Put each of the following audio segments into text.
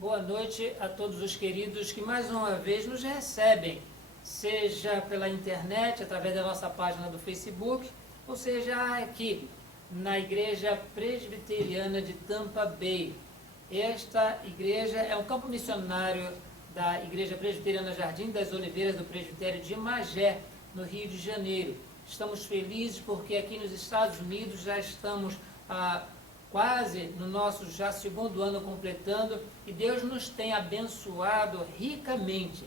Boa noite a todos os queridos que mais uma vez nos recebem, seja pela internet, através da nossa página do Facebook, ou seja aqui na Igreja Presbiteriana de Tampa Bay. Esta igreja é um campo missionário da Igreja Presbiteriana Jardim das Oliveiras do Presbitério de Magé, no Rio de Janeiro. Estamos felizes porque aqui nos Estados Unidos já estamos quase no nosso já segundo ano completando, e Deus nos tem abençoado ricamente.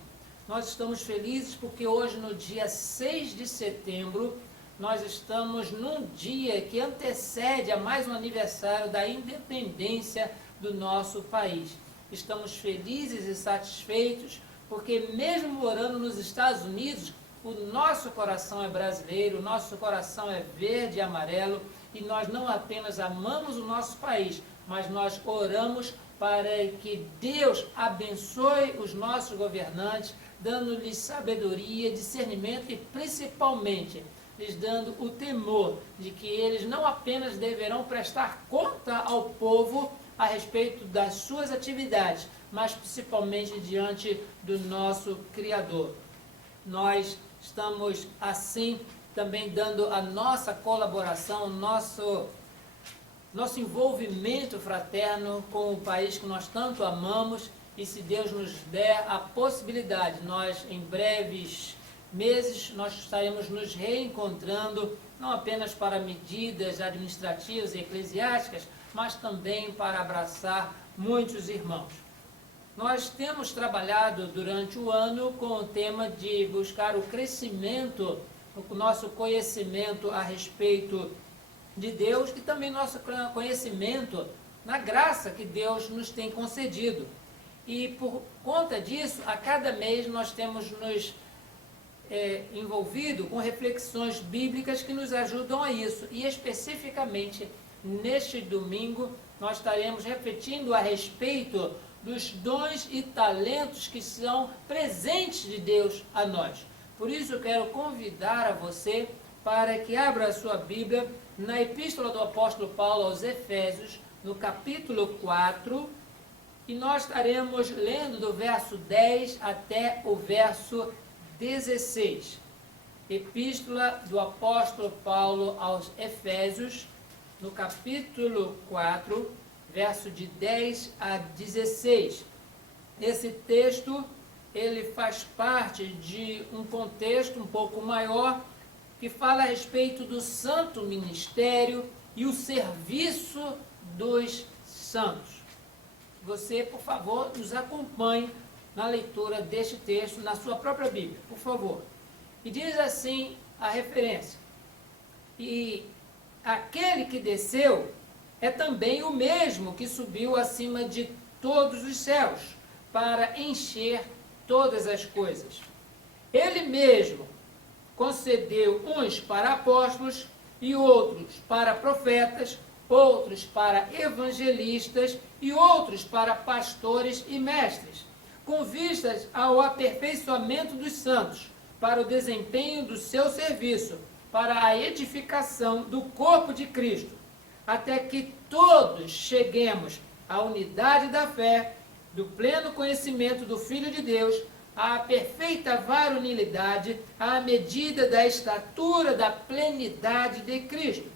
Nós estamos felizes porque hoje, no dia 6 de setembro, nós estamos num dia que antecede a mais um aniversário da independência do nosso país. Estamos felizes e satisfeitos porque, mesmo morando nos Estados Unidos, o nosso coração é brasileiro, o nosso coração é verde e amarelo, e nós não apenas amamos o nosso país, mas nós oramos para que Deus abençoe os nossos governantes, dando-lhes sabedoria, discernimento e principalmente lhes dando o temor de que eles não apenas deverão prestar conta ao povo a respeito das suas atividades, mas principalmente diante do nosso Criador. Nós estamos assim também dando a nossa colaboração, nosso envolvimento fraterno com o país que nós tanto amamos, e se Deus nos der a possibilidade, nós em breves meses nós estaremos nos reencontrando, não apenas para medidas administrativas e eclesiásticas, mas também para abraçar muitos irmãos. Nós temos trabalhado durante o ano com o tema de buscar o crescimento, o nosso conhecimento a respeito de Deus e também nosso conhecimento na graça que Deus nos tem concedido. E por conta disso, a cada mês nós temos nos envolvido com reflexões bíblicas que nos ajudam a isso. E especificamente neste domingo nós estaremos refletindo a respeito dos dons e talentos que são presentes de Deus a nós. Por isso eu quero convidar a você para que abra a sua Bíblia na Epístola do Apóstolo Paulo aos Efésios, no capítulo 4, e nós estaremos lendo do verso 10 até o verso 16. Epístola do Apóstolo Paulo aos Efésios, no capítulo 4, verso de 10 a 16. Esse texto ele faz parte de um contexto um pouco maior que fala a respeito do santo ministério e o serviço dos santos. Você, por favor, nos acompanhe na leitura deste texto na sua própria Bíblia, por favor. E diz assim a referência: e aquele que desceu é também o mesmo que subiu acima de todos os céus para encher todas as coisas. Ele mesmo concedeu uns para apóstolos e outros para profetas, outros para evangelistas e outros para pastores e mestres, com vistas ao aperfeiçoamento dos santos, para o desempenho do seu serviço, para a edificação do corpo de Cristo, até que todos cheguemos à unidade da fé, do pleno conhecimento do Filho de Deus, à perfeita varonilidade, à medida da estatura da plenidade de Cristo,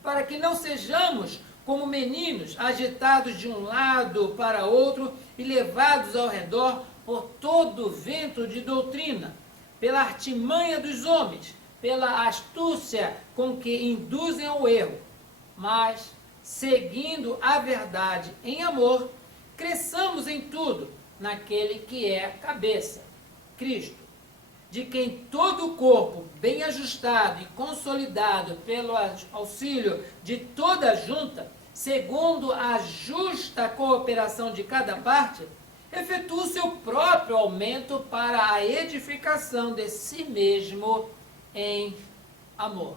para que não sejamos como meninos, agitados de um lado para outro e levados ao redor por todo o vento de doutrina, pela artimanha dos homens, pela astúcia com que induzem ao erro, mas, seguindo a verdade em amor, cresçamos em tudo naquele que é a cabeça, Cristo, de quem todo o corpo, bem ajustado e consolidado pelo auxílio de toda a junta, segundo a justa cooperação de cada parte, efetua o seu próprio aumento para a edificação de si mesmo em amor.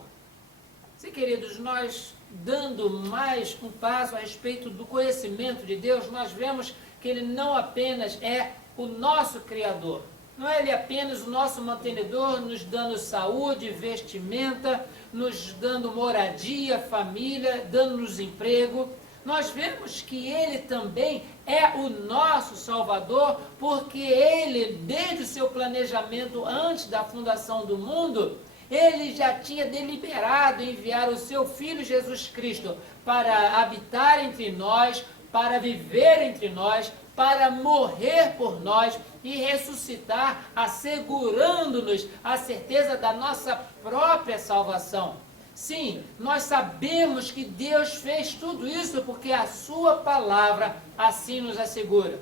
Sim, queridos, nós dando mais um passo a respeito do conhecimento de Deus, nós vemos que Ele não apenas é o nosso Criador, não é Ele apenas o nosso mantenedor, nos dando saúde, vestimenta, nos dando moradia, família, dando-nos emprego, nós vemos que ele também é o nosso Salvador, porque ele, desde o seu planejamento antes da fundação do mundo, ele já tinha deliberado enviar o seu Filho Jesus Cristo para habitar entre nós, para viver entre nós, para morrer por nós e ressuscitar, assegurando-nos a certeza da nossa própria salvação. Sim, nós sabemos que Deus fez tudo isso porque a sua palavra assim nos assegura.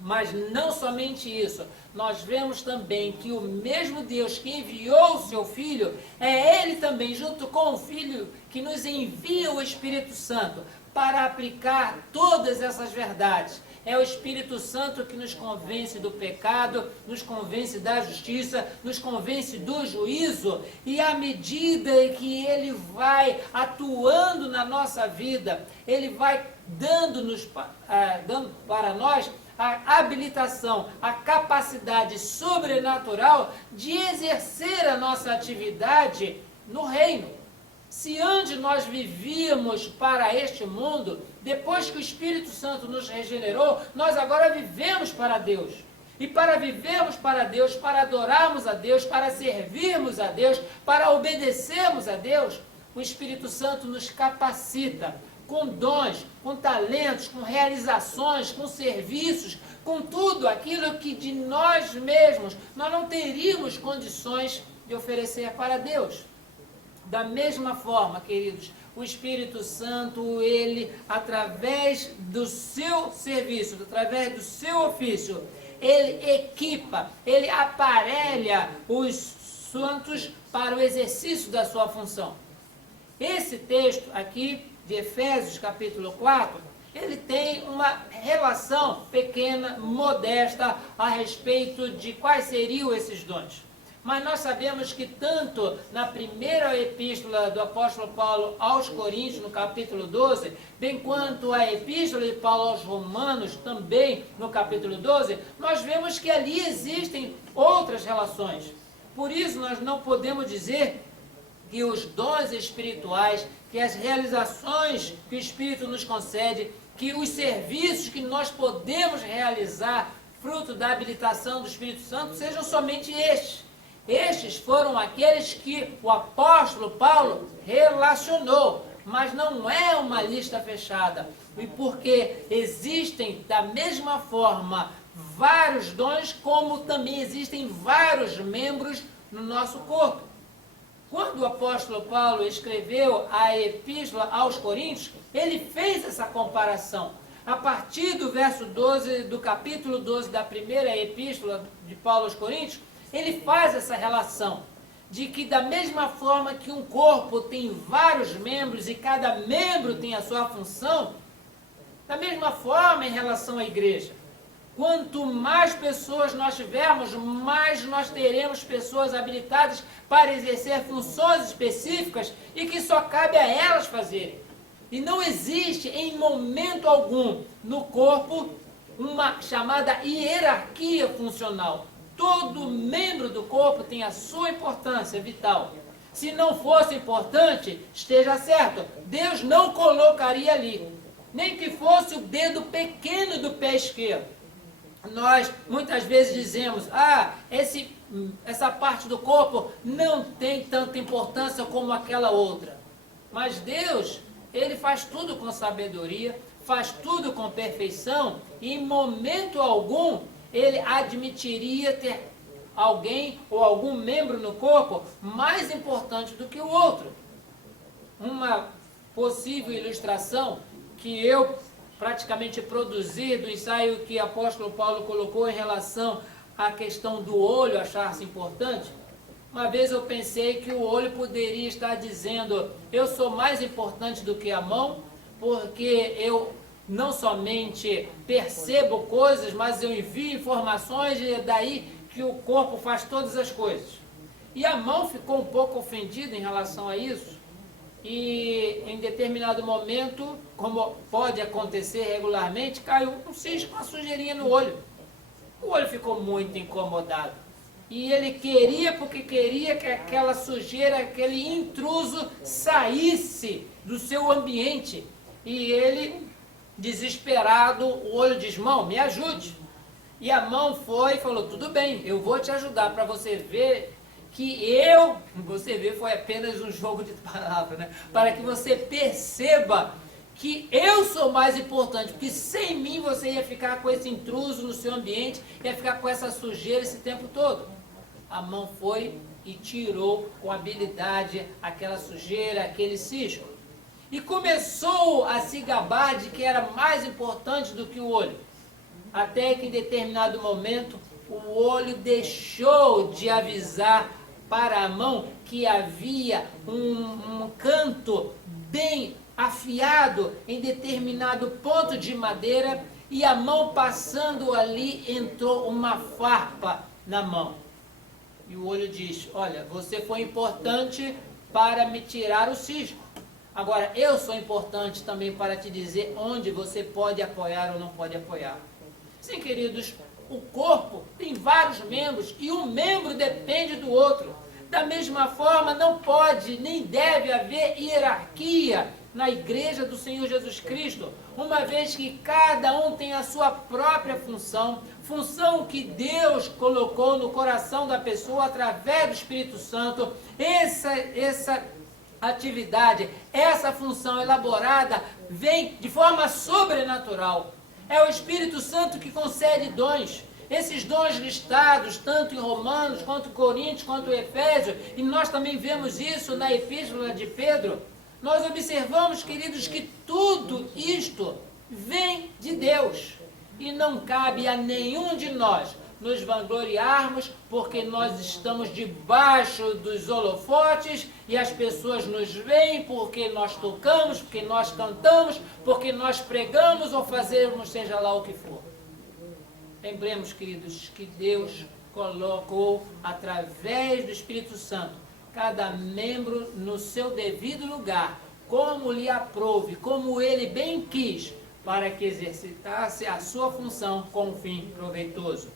Mas não somente isso, nós vemos também que o mesmo Deus que enviou o seu Filho, é Ele também, junto com o Filho, que nos envia o Espírito Santo para aplicar todas essas verdades. É o Espírito Santo que nos convence do pecado, nos convence da justiça, nos convence do juízo, e à medida que Ele vai atuando na nossa vida, Ele vai dando para nós a habilitação, a capacidade sobrenatural de exercer a nossa atividade no reino. Se antes nós vivíamos para este mundo, depois que o Espírito Santo nos regenerou, nós agora vivemos para Deus. E para vivermos para Deus, para adorarmos a Deus, para servirmos a Deus, para obedecermos a Deus, o Espírito Santo nos capacita com dons, com talentos, com realizações, com serviços, com tudo aquilo que de nós mesmos nós não teríamos condições de oferecer para Deus. Da mesma forma, queridos, o Espírito Santo, ele, através do seu serviço, através do seu ofício, ele equipa, ele aparelha os santos para o exercício da sua função. Esse texto aqui, de Efésios, capítulo 4, ele tem uma relação pequena, modesta, a respeito de quais seriam esses dons. Mas nós sabemos que tanto na primeira epístola do apóstolo Paulo aos Coríntios, no capítulo 12, bem quanto a epístola de Paulo aos Romanos, também no capítulo 12, nós vemos que ali existem outras relações. Por isso nós não podemos dizer que os dons espirituais, que as realizações que o Espírito nos concede, que os serviços que nós podemos realizar, fruto da habilitação do Espírito Santo, sejam somente estes. Estes foram aqueles que o apóstolo Paulo relacionou, mas não é uma lista fechada. E porque existem, da mesma forma, vários dons, como também existem vários membros no nosso corpo. Quando o apóstolo Paulo escreveu a epístola aos Coríntios, ele fez essa comparação. A partir do verso 12, do capítulo 12 da primeira epístola de Paulo aos Coríntios, ele faz essa relação de que da mesma forma que um corpo tem vários membros e cada membro tem a sua função, da mesma forma em relação à igreja. Quanto mais pessoas nós tivermos, mais nós teremos pessoas habilitadas para exercer funções específicas e que só cabe a elas fazerem. E não existe em momento algum no corpo uma chamada hierarquia funcional. Todo membro do corpo tem a sua importância vital. Se não fosse importante, esteja certo, Deus não colocaria ali. Nem que fosse o dedo pequeno do pé esquerdo. Nós muitas vezes dizemos, essa parte do corpo não tem tanta importância como aquela outra. Mas Deus, Ele faz tudo com sabedoria, faz tudo com perfeição, e em momento algum Ele admitiria ter alguém ou algum membro no corpo mais importante do que o outro. Uma possível ilustração que eu praticamente produzi do ensaio que o apóstolo Paulo colocou em relação à questão do olho achar-se importante. Uma vez eu pensei que o olho poderia estar dizendo, eu sou mais importante do que a mão, porque eu não somente percebo coisas, mas eu envio informações e é daí que o corpo faz todas as coisas. E a mão ficou um pouco ofendida em relação a isso, e em determinado momento, como pode acontecer regularmente, caiu um cisco, uma sujeirinha no olho. O olho ficou muito incomodado. E ele queria que aquela sujeira, aquele intruso saísse do seu ambiente. E ele desesperado, o olho diz, mão, me ajude. E a mão foi e falou, tudo bem, eu vou te ajudar para você ver que você vê, foi apenas um jogo de palavras, né? Para que você perceba que eu sou mais importante, porque sem mim você ia ficar com esse intruso no seu ambiente, ia ficar com essa sujeira esse tempo todo. A mão foi e tirou com habilidade aquela sujeira, aquele cisco. E começou a se gabar de que era mais importante do que o olho. Até que em determinado momento o olho deixou de avisar para a mão que havia um canto bem afiado em determinado ponto de madeira, e a mão passando ali entrou uma farpa na mão. E o olho diz, olha, você foi importante para me tirar o cisco. Agora, eu sou importante também para te dizer onde você pode apoiar ou não pode apoiar. Sim, queridos, o corpo tem vários membros e um membro depende do outro. Da mesma forma, não pode nem deve haver hierarquia na igreja do Senhor Jesus Cristo, uma vez que cada um tem a sua própria função, função que Deus colocou no coração da pessoa através do Espírito Santo. Essa atividade, essa função elaborada vem de forma sobrenatural. É o Espírito Santo que concede dons. Esses dons listados, tanto em Romanos, quanto em Coríntios, quanto em Efésios, e nós também vemos isso na Epístola de Pedro, nós observamos, queridos, que tudo isto vem de Deus. E não cabe a nenhum de nós nos vangloriarmos, porque nós estamos debaixo dos holofotes e as pessoas nos veem porque nós tocamos, porque nós cantamos, porque nós pregamos ou fazemos seja lá o que for. Lembremos, queridos, que Deus colocou através do Espírito Santo cada membro no seu devido lugar, como lhe aprouve, como ele bem quis, para que exercitasse a sua função com um fim proveitoso.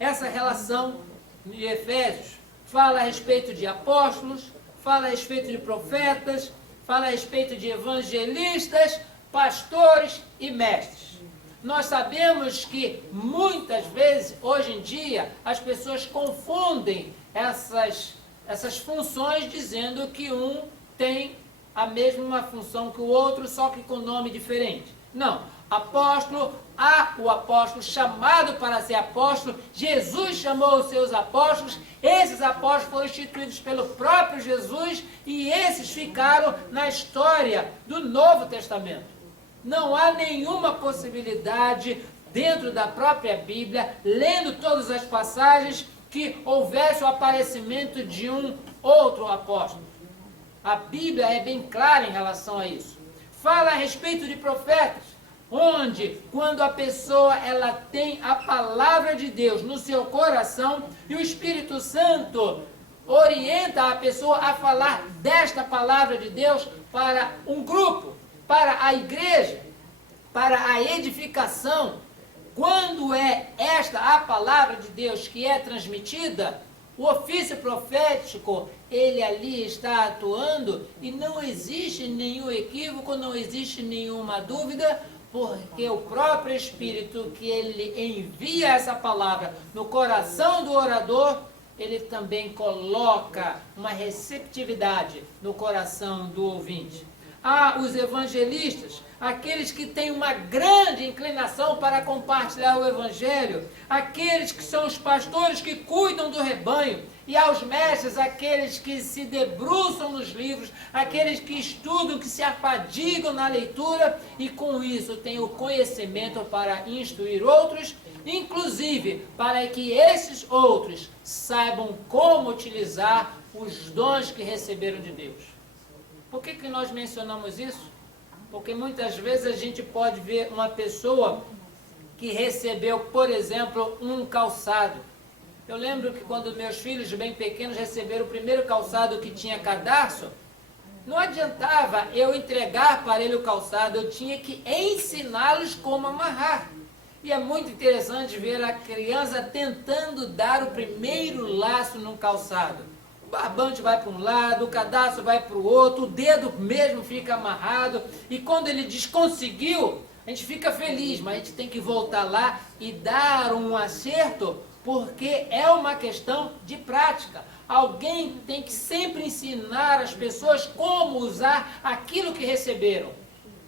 Essa relação de Efésios fala a respeito de apóstolos, fala a respeito de profetas, fala a respeito de evangelistas, pastores e mestres. Nós sabemos que muitas vezes, hoje em dia, as pessoas confundem essas funções, dizendo que um tem a mesma função que o outro, só que com nome diferente. Não. Apóstolo, há o apóstolo chamado para ser apóstolo, Jesus chamou os seus apóstolos, esses apóstolos foram instituídos pelo próprio Jesus e esses ficaram na história do Novo Testamento. Não há nenhuma possibilidade dentro da própria Bíblia, lendo todas as passagens, que houvesse o aparecimento de um outro apóstolo. A Bíblia é bem clara em relação a isso. Fala a respeito de profetas, onde, quando a pessoa ela tem a palavra de Deus no seu coração, e o Espírito Santo orienta a pessoa a falar desta palavra de Deus para um grupo, para a igreja, para a edificação. Quando é esta a palavra de Deus que é transmitida, o ofício profético, ele ali está atuando e não existe nenhum equívoco, não existe nenhuma dúvida, porque o próprio Espírito que ele envia essa palavra no coração do orador, ele também coloca uma receptividade no coração do ouvinte. Há os evangelistas, aqueles que têm uma grande inclinação para compartilhar o evangelho, aqueles que são os pastores que cuidam do rebanho, e aos mestres, aqueles que se debruçam nos livros, aqueles que estudam, que se afadigam na leitura e com isso têm o conhecimento para instruir outros, inclusive para que esses outros saibam como utilizar os dons que receberam de Deus. Por que nós mencionamos isso? Porque muitas vezes a gente pode ver uma pessoa que recebeu, por exemplo, um calçado. Eu lembro que quando meus filhos bem pequenos receberam o primeiro calçado que tinha cadarço, não adiantava eu entregar para ele o calçado, eu tinha que ensiná-los como amarrar. E é muito interessante ver a criança tentando dar o primeiro laço num calçado. barbante vai para um lado, o cadastro vai para o outro, o dedo mesmo fica amarrado, e quando ele diz conseguiu, a gente fica feliz, mas a gente tem que voltar lá e dar um acerto, porque é uma questão de prática. Alguém tem que sempre ensinar as pessoas como usar aquilo que receberam.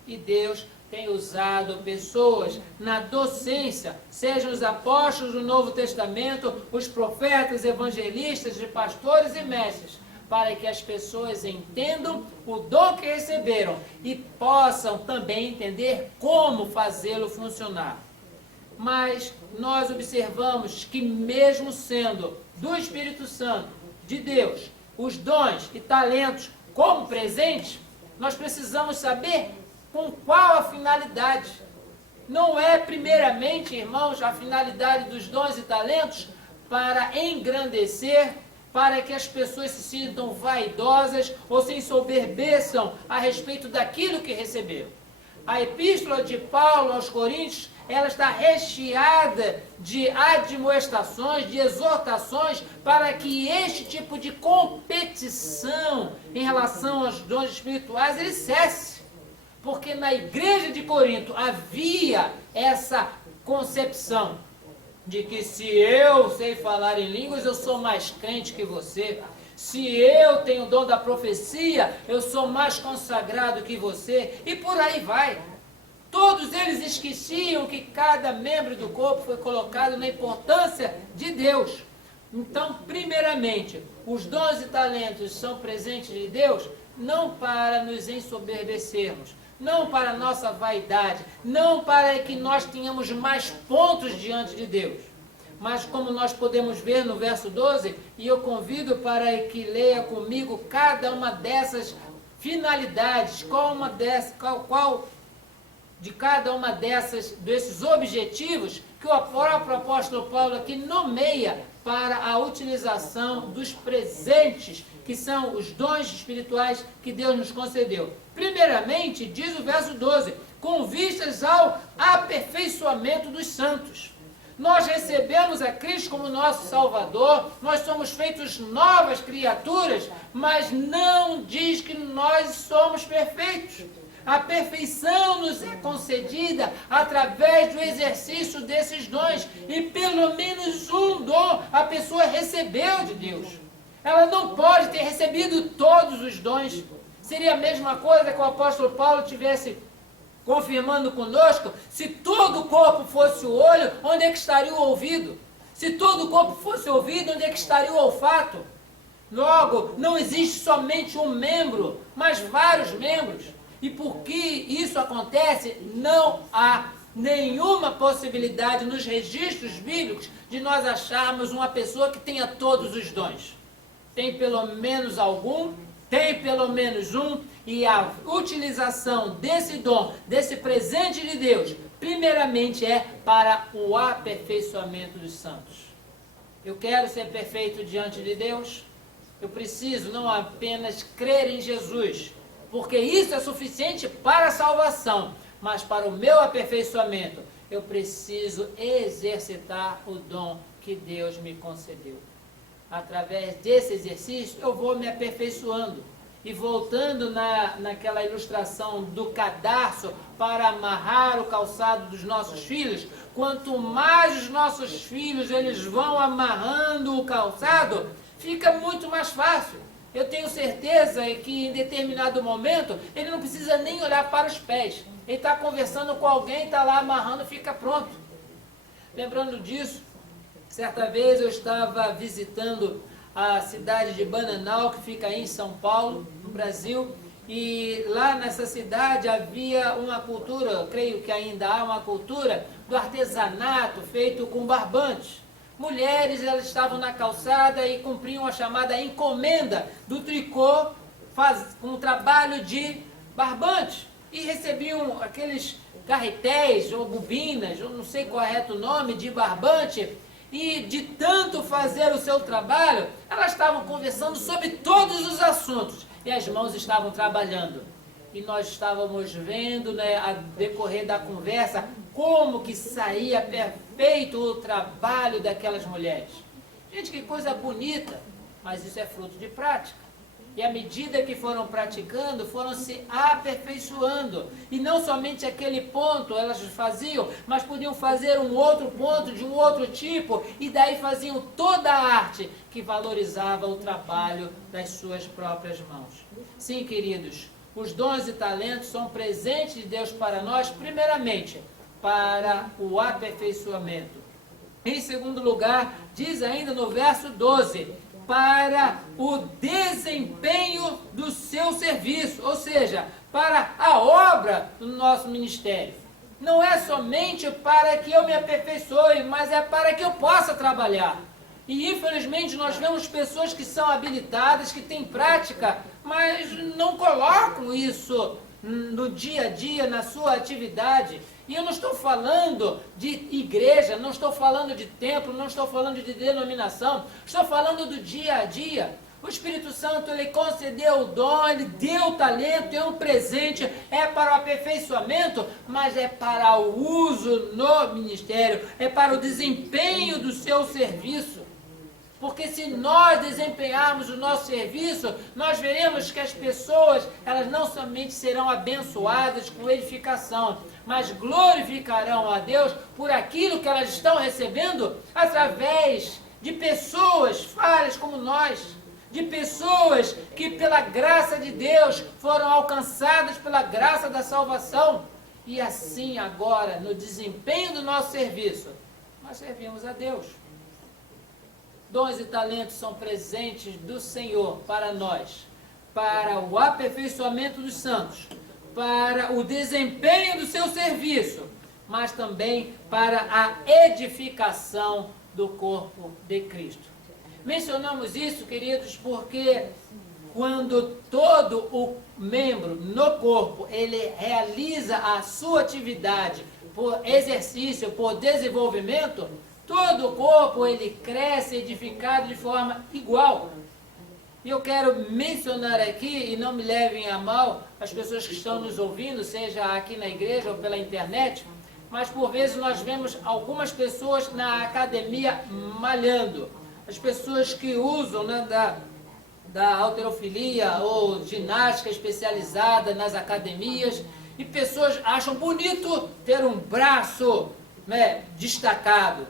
E Deus tem usado pessoas na docência, sejam os apóstolos do Novo Testamento, os profetas, evangelistas, de pastores e mestres, para que as pessoas entendam o dom que receberam e possam também entender como fazê-lo funcionar. Mas nós observamos que mesmo sendo do Espírito Santo, de Deus, os dons e talentos como presentes, nós precisamos saber com qual a finalidade. Não é primeiramente, irmãos, a finalidade dos dons e talentos para engrandecer, para que as pessoas se sintam vaidosas ou se ensoberbeçam a respeito daquilo que receberam. A epístola de Paulo aos Coríntios, ela está recheada de admoestações, de exortações, para que este tipo de competição em relação aos dons espirituais, ele cesse. Porque na igreja de Corinto havia essa concepção de que se eu sei falar em línguas, eu sou mais crente que você. Se eu tenho o dom da profecia, eu sou mais consagrado que você. E por aí vai. Todos eles esqueciam que cada membro do corpo foi colocado na importância de Deus. Então, primeiramente, os dons e talentos são presentes de Deus não para nos ensoberbecermos, não para a nossa vaidade, não para que nós tenhamos mais pontos diante de Deus. Mas como nós podemos ver no verso 12, e eu convido para que leia comigo cada uma dessas finalidades, qual de cada uma desses objetivos que o próprio apóstolo Paulo aqui nomeia para a utilização dos presentes, que são os dons espirituais que Deus nos concedeu. Primeiramente, diz o verso 12, com vistas ao aperfeiçoamento dos santos. Nós recebemos a Cristo como nosso Salvador, nós somos feitos novas criaturas, mas não diz que nós somos perfeitos. A perfeição nos é concedida através do exercício desses dons, e pelo menos um dom a pessoa recebeu de Deus. Ela não pode ter recebido todos os dons. Seria a mesma coisa que o apóstolo Paulo tivesse confirmando conosco, se todo o corpo fosse o olho, onde é que estaria o ouvido? Se todo o corpo fosse o ouvido, onde é que estaria o olfato? Logo, não existe somente um membro, mas vários membros. E porque isso acontece, não há nenhuma possibilidade nos registros bíblicos de nós acharmos uma pessoa que tenha todos os dons. Tem pelo menos algum, tem pelo menos um, e a utilização desse dom, desse presente de Deus, primeiramente é para o aperfeiçoamento dos santos. Eu quero ser perfeito diante de Deus, eu preciso não apenas crer em Jesus, porque isso é suficiente para a salvação, mas para o meu aperfeiçoamento, eu preciso exercitar o dom que Deus me concedeu. Através desse exercício, eu vou me aperfeiçoando. E voltando naquela ilustração do cadarço para amarrar o calçado dos nossos filhos, quanto mais os nossos filhos eles vão amarrando o calçado, fica muito mais fácil. Eu tenho certeza que em determinado momento ele não precisa nem olhar para os pés. Ele está conversando com alguém, está lá amarrando, fica pronto. Lembrando disso, certa vez eu estava visitando a cidade de Bananal, que fica aí em São Paulo, no Brasil, e lá nessa cidade havia uma cultura, creio que ainda há uma cultura, do artesanato feito com barbantes. Mulheres, elas estavam na calçada e cumpriam a chamada encomenda do tricô, com o trabalho de barbante, e recebiam aqueles carretéis ou bobinas, eu não sei qual é o correto nome, de barbante, e de tanto fazer o seu trabalho, elas estavam conversando sobre todos os assuntos, e as mãos estavam trabalhando. E nós estávamos vendo, né, a decorrer da conversa, como que saía perfeito o trabalho daquelas mulheres. Gente, que coisa bonita! mas isso é fruto de prática. E à medida que foram praticando, foram se aperfeiçoando. E não somente aquele ponto elas faziam, mas podiam fazer um outro ponto de um outro tipo, e daí faziam toda a arte que valorizava o trabalho das suas próprias mãos. Sim, queridos, os dons e talentos são presentes de Deus para nós, primeiramente, para o aperfeiçoamento. Em segundo lugar, diz ainda no verso 12, para o desempenho do seu serviço, ou seja, para a obra do nosso ministério. Não é somente para que eu me aperfeiçoe, mas é para que eu possa trabalhar. E infelizmente nós vemos pessoas que são habilitadas, que têm prática, mas não colocam isso no dia a dia, na sua atividade. E eu não estou falando de igreja, não estou falando de templo, não estou falando de denominação, estou falando do dia a dia. O Espírito Santo, ele concedeu o dom, ele deu o talento, é um presente, é para o aperfeiçoamento, mas é para o uso no ministério, é para o desempenho do seu serviço. Porque se nós desempenharmos o nosso serviço, nós veremos que as pessoas, elas não somente serão abençoadas com edificação, mas glorificarão a Deus por aquilo que elas estão recebendo através de pessoas falhas como nós, de pessoas que pela graça de Deus foram alcançadas pela graça da salvação. E assim agora, no desempenho do nosso serviço, nós servimos a Deus. Dons e talentos são presentes do Senhor para nós, para o aperfeiçoamento dos santos, para o desempenho do seu serviço, mas também para a edificação do corpo de Cristo. Mencionamos isso, queridos, porque quando todo o membro no corpo, ele realiza a sua atividade por exercício, por desenvolvimento, todo o corpo ele cresce edificado de forma igual. E eu quero mencionar aqui, e não me levem a mal as pessoas que estão nos ouvindo, seja aqui na igreja ou pela internet, mas por vezes nós vemos algumas pessoas na academia malhando. As pessoas que usam da halterofilia ou ginástica especializada nas academias, e pessoas acham bonito ter um braço, né, destacado,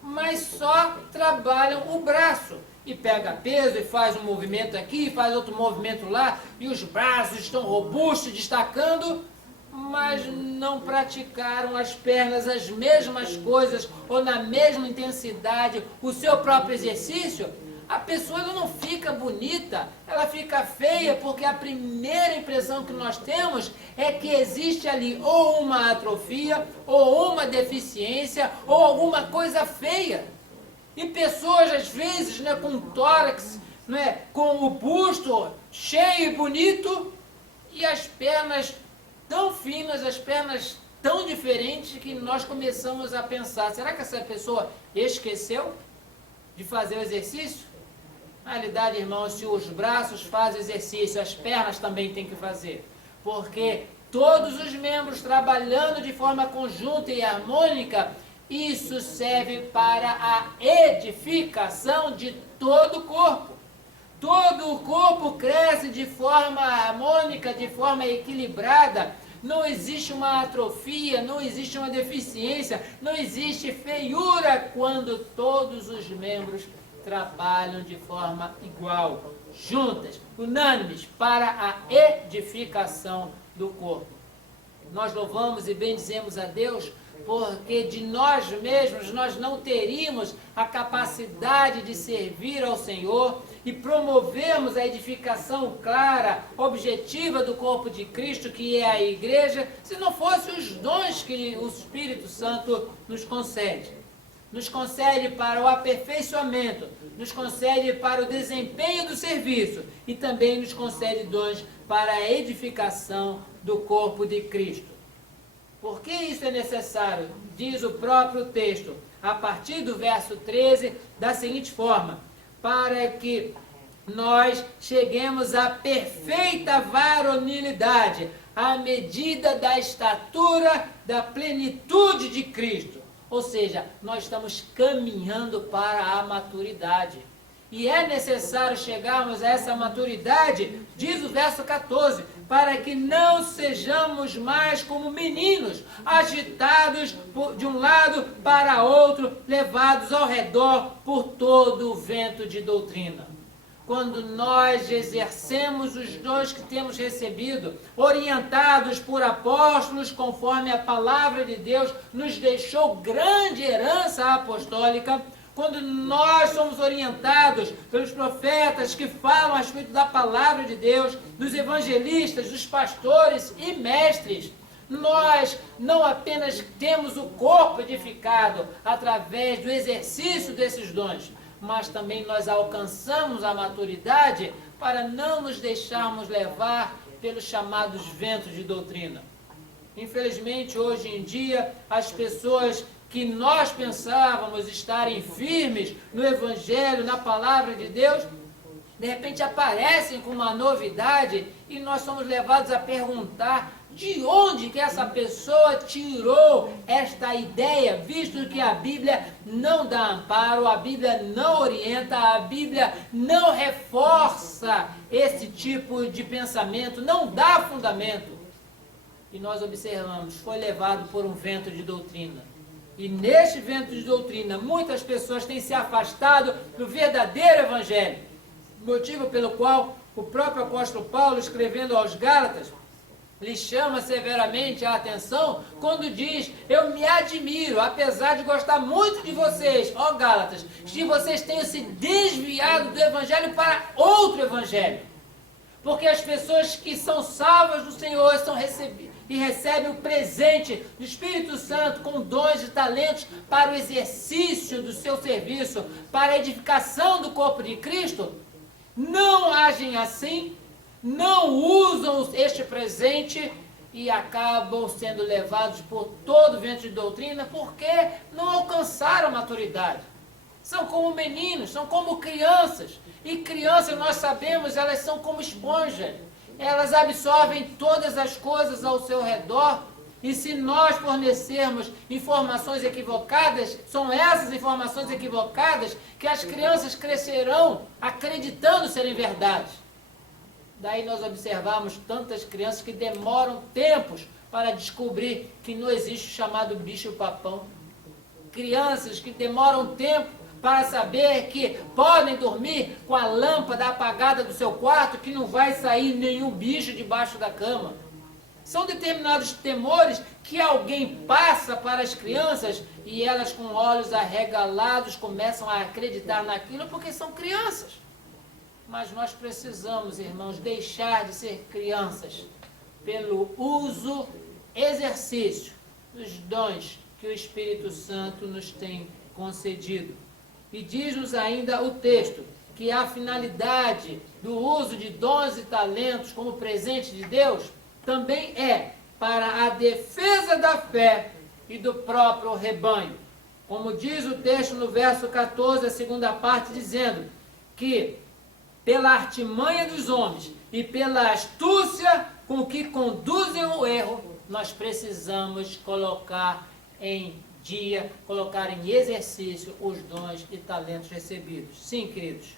mas só trabalham o braço. E pega peso e faz um movimento aqui, faz outro movimento lá, e os braços estão robustos, destacando, mas não praticaram as pernas as mesmas coisas, ou na mesma intensidade, o seu próprio exercício. A pessoa ela não fica bonita, ela fica feia, porque a primeira impressão que nós temos é que existe ali ou uma atrofia, ou uma deficiência, ou alguma coisa feia. E pessoas, às vezes, né, com tórax, né, com o busto cheio e bonito, e as pernas tão finas, as pernas tão diferentes, que nós começamos a pensar, será que essa pessoa esqueceu de fazer o exercício? Na realidade, irmãos, se os braços fazem exercício, as pernas também têm que fazer. Porque todos os membros trabalhando de forma conjunta e harmônica, isso serve para a edificação de todo o corpo. Todo o corpo cresce de forma harmônica, de forma equilibrada. Não existe uma atrofia, não existe uma deficiência, não existe feiura quando todos os membros trabalham de forma igual, juntas, unânimes, para a edificação do corpo. Nós louvamos e bendizemos a Deus porque de nós mesmos nós não teríamos a capacidade de servir ao Senhor e promovermos a edificação clara, objetiva do corpo de Cristo, que é a igreja, se não fossem os dons que o Espírito Santo nos concede. Nos concede para o aperfeiçoamento, nos concede para o desempenho do serviço e também nos concede dons para a edificação do corpo de Cristo. Por que isso é necessário? Diz o próprio texto, a partir do verso 13, da seguinte forma: para que nós cheguemos à perfeita varonilidade, à medida da estatura da plenitude de Cristo. Ou seja, nós estamos caminhando para a maturidade. E é necessário chegarmos a essa maturidade, diz o verso 14, para que não sejamos mais como meninos, agitados de um lado para outro, levados ao redor por todo o vento de doutrina. Quando nós exercemos os dons que temos recebido, orientados por apóstolos, conforme a palavra de Deus nos deixou grande herança apostólica, quando nós somos orientados pelos profetas que falam a respeito da palavra de Deus, dos evangelistas, dos pastores e mestres, nós não apenas temos o corpo edificado através do exercício desses dons, mas também nós alcançamos a maturidade para não nos deixarmos levar pelos chamados ventos de doutrina. Infelizmente, hoje em dia, as pessoas que nós pensávamos estarem firmes no Evangelho, na palavra de Deus, de repente aparecem com uma novidade e nós somos levados a perguntar de onde que essa pessoa tirou esta ideia, visto que a Bíblia não dá amparo, a Bíblia não orienta, a Bíblia não reforça esse tipo de pensamento, não dá fundamento. E nós observamos, foi levado por um vento de doutrina. E neste vento de doutrina, muitas pessoas têm se afastado do verdadeiro Evangelho. Motivo pelo qual o próprio apóstolo Paulo, escrevendo aos Gálatas, lhe chama severamente a atenção quando diz: eu me admiro, apesar de gostar muito de vocês, ó Gálatas, que vocês tenham se desviado do Evangelho para outro Evangelho. Porque as pessoas que são salvas do Senhor são e recebem o presente do Espírito Santo com dons e talentos para o exercício do seu serviço, para a edificação do corpo de Cristo, não agem assim, não usam este presente e acabam sendo levados por todo o vento de doutrina porque não alcançaram a maturidade. São como meninos, são como crianças. E crianças, nós sabemos, elas são como esponja. Elas absorvem todas as coisas ao seu redor. E se nós fornecermos informações equivocadas, são essas informações equivocadas que as crianças crescerão acreditando serem verdade. Daí nós observamos tantas crianças que demoram tempos para descobrir que não existe o chamado bicho-papão. Crianças que demoram tempo para saber que podem dormir com a lâmpada apagada do seu quarto, que não vai sair nenhum bicho debaixo da cama. São determinados temores que alguém passa para as crianças e elas, com olhos arregalados, começam a acreditar naquilo porque são crianças. Mas nós precisamos, irmãos, deixar de ser crianças pelo uso, exercício dos dons que o Espírito Santo nos tem concedido. E diz-nos ainda o texto que a finalidade do uso de dons e talentos como presente de Deus também é para a defesa da fé e do próprio rebanho. Como diz o texto no verso 14, a segunda parte, dizendo que pela artimanha dos homens e pela astúcia com que conduzem ao erro, nós precisamos colocar em dia, colocar em exercício os dons e talentos recebidos. Sim, queridos,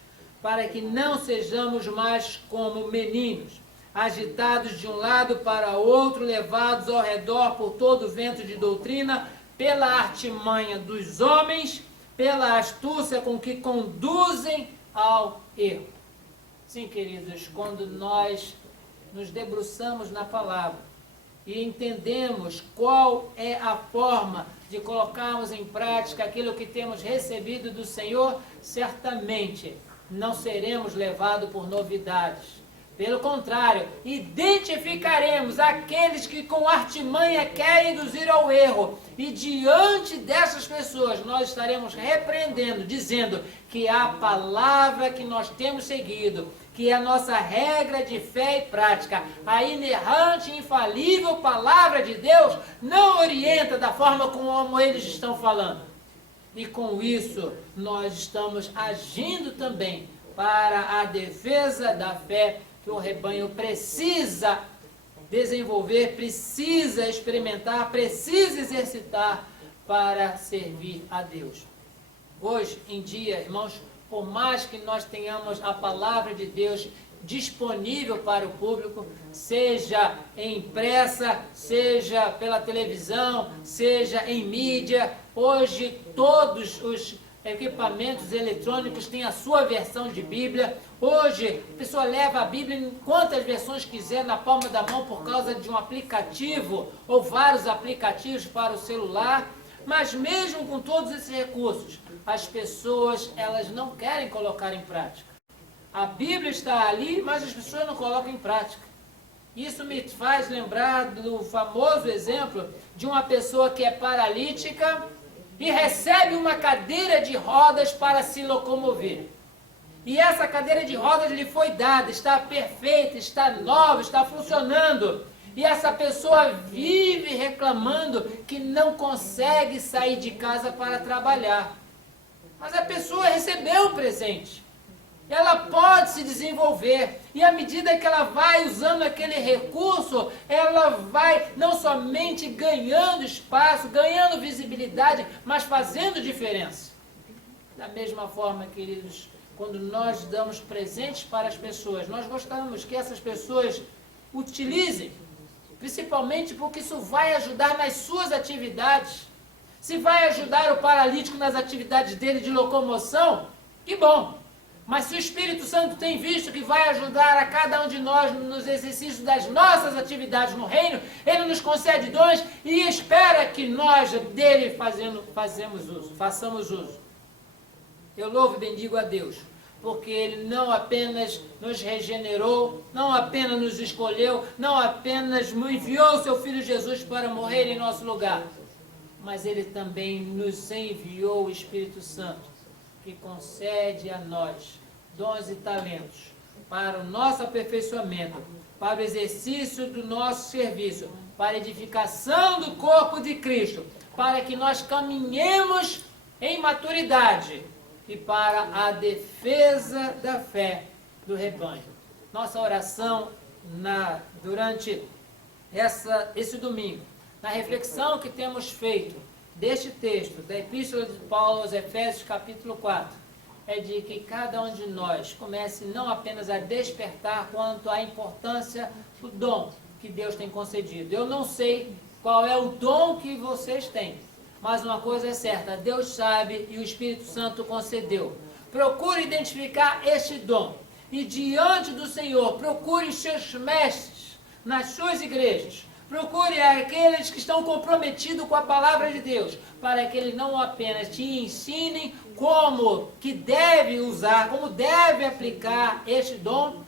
para que não sejamos mais como meninos, agitados de um lado para outro, levados ao redor por todo o vento de doutrina, pela artimanha dos homens, pela astúcia com que conduzem ao erro. Sim, queridos, quando nós nos debruçamos na palavra e entendemos qual é a forma de colocarmos em prática aquilo que temos recebido do Senhor, certamente não seremos levados por novidades. Pelo contrário, identificaremos aqueles que com artimanha querem induzir ao erro. E diante dessas pessoas nós estaremos repreendendo, dizendo que a palavra que nós temos seguido, que é a nossa regra de fé e prática, a inerrante e infalível palavra de Deus, não orienta da forma como eles estão falando. E com isso nós estamos agindo também para a defesa da fé que o rebanho precisa desenvolver, precisa experimentar, precisa exercitar para servir a Deus. Hoje em dia, irmãos, por mais que nós tenhamos a palavra de Deus disponível para o público, seja em impressa, seja pela televisão, seja em mídia, hoje todos os equipamentos eletrônicos têm a sua versão de Bíblia. Hoje a pessoa leva a Bíblia em quantas versões quiser na palma da mão por causa de um aplicativo ou vários aplicativos para o celular. Mas mesmo com todos esses recursos, as pessoas elas não querem colocar em prática. A Bíblia está ali, mas as pessoas não colocam em prática. Isso me faz lembrar do famoso exemplo de uma pessoa que é paralítica e recebe uma cadeira de rodas para se locomover. E essa cadeira de rodas lhe foi dada, está perfeita, está nova, está funcionando. E essa pessoa vive reclamando que não consegue sair de casa para trabalhar. Mas a pessoa recebeu o presente. Ela pode se desenvolver. E à medida que ela vai usando aquele recurso, ela vai não somente ganhando espaço, ganhando visibilidade, mas fazendo diferença. Da mesma forma, queridos, quando nós damos presentes para as pessoas, nós gostamos que essas pessoas utilizem, principalmente porque isso vai ajudar nas suas atividades. Se vai ajudar o paralítico nas atividades dele de locomoção, que bom! Mas se o Espírito Santo tem visto que vai ajudar a cada um de nós nos exercícios das nossas atividades no reino, Ele nos concede dons e espera que nós dele façamos uso. Eu louvo e bendigo a Deus, porque Ele não apenas nos regenerou, não apenas nos escolheu, não apenas enviou o Seu Filho Jesus para morrer em nosso lugar, mas Ele também nos enviou o Espírito Santo, que concede a nós dons e talentos para o nosso aperfeiçoamento, para o exercício do nosso serviço, para a edificação do corpo de Cristo, para que nós caminhemos em maturidade e para a defesa da fé do rebanho. Nossa oração durante esse domingo, na reflexão que temos feito deste texto, da Epístola de Paulo aos Efésios, capítulo 4, é de que cada um de nós comece não apenas a despertar quanto à importância do dom que Deus tem concedido. Eu não sei qual é o dom que vocês têm, mas uma coisa é certa, Deus sabe e o Espírito Santo concedeu. Procure identificar este dom e diante do Senhor, procure os seus mestres nas suas igrejas. Procure aqueles que estão comprometidos com a palavra de Deus, para que eles não apenas te ensinem como que deve usar, como deve aplicar este dom,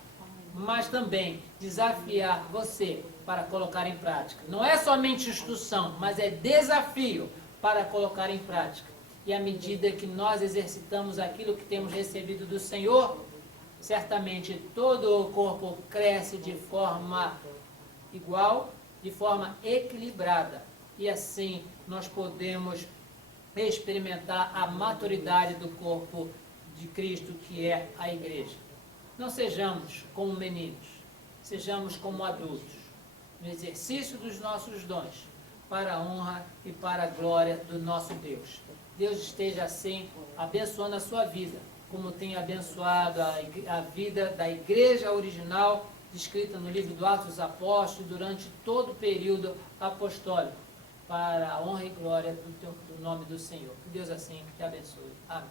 mas também desafiar você para colocar em prática. Não é somente instrução, mas é desafio para colocar em prática. E à medida que nós exercitamos aquilo que temos recebido do Senhor, certamente todo o corpo cresce de forma igual, de forma equilibrada, e assim nós podemos experimentar a maturidade do corpo de Cristo, que é a igreja. Não sejamos como meninos, sejamos como adultos, no exercício dos nossos dons, para a honra e para a glória do nosso Deus. Deus esteja assim abençoando a sua vida, como tem abençoado a vida da igreja original, descrita no livro do Atos dos Apóstolos, durante todo o período apostólico, para a honra e glória do nome do Senhor. Que Deus assim te abençoe. Amém.